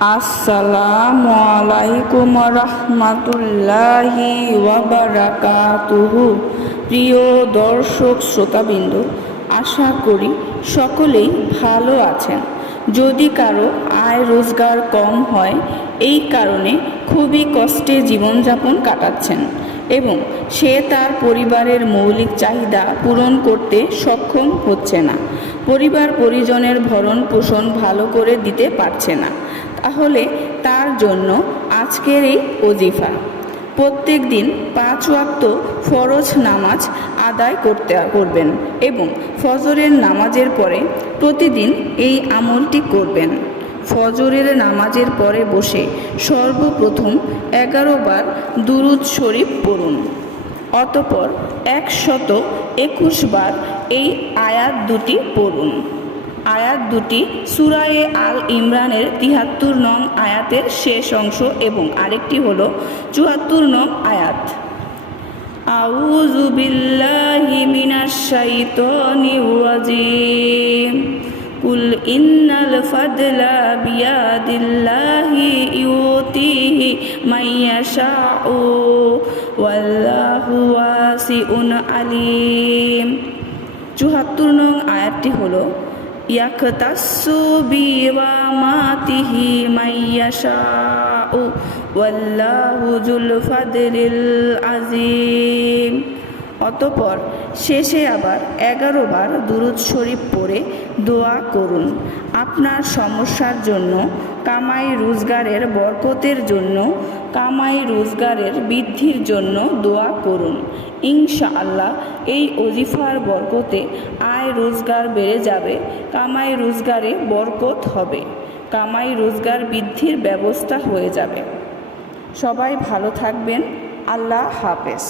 আসসালামু আলাইকুম রহমাতুল্লাহি ওয়া বারাকাতুহু। প্রিয় দর্শক শ্রোতাবৃন্দ, আশা করি সকলেই ভালো আছেন। যদি কারো আয় রোজগার কম হয়, এই কারণে খুবই কষ্টে জীবনযাপন কাটাচ্ছেন এবং সে তার পরিবারের মৌলিক চাহিদা পূরণ করতে সক্ষম হচ্ছে না, পরিবার পরিজনের ভরণ পোষণ ভালো করে দিতে পারছে না, তাহলে তার জন্য আজকের এই ওজিফা। প্রত্যেক দিন 5 ওয়াক্ত ফরজ নামাজ আদায় করবেন এবং ফজরের নামাজের পরে প্রতিদিন এই আমলটি করবেন। ফজরের নামাজের পরে বসে সর্বপ্রথম 11 বার দুরূদ শরীফ পড়ুন। অতঃপর 121 বার এই আয়াত দুটি পড়ুন। আয়াত দুটি সূরায়ে আল ইমরানের 73 নং আয়াতের শেষ অংশ এবং আরেকটি হলো 74 নং আয়াত। আউযু বিল্লাহি মিনাশ শাইতানির রাজিম। কুল ইন্নাল ফাদলা বিয়াদিল্লাহি ইউতিহি মাইয়াশাউ ওয়াল্লাহু ওয়াসিউন আলিম। 74 নং আয়াতটি হলো ইয়াখতাসু বিরাহমাতিহি মাইয়াশাউ ওয়াল্লাহু যুল ফাদলিল আযীম। অতঃপর শেষে আবার 11 বার দুরূদ শরীফ পড়ে দোয়া করুন। আপনার সমস্যার জন্য, কামাই রোজগারের বরকতের জন্য, কামাই রোজগারের বৃদ্ধির জন্য দোয়া করুন। ইনশাআল্লাহ এই ওজিফার বরকতে আয় রোজগার বেড়ে যাবে, কামাই রোজগারে বরকত হবে, কামাই রোজগার বৃদ্ধির ব্যবস্থা হয়ে যাবে। সবাই ভালো থাকবেন। আল্লাহ হাফেজ।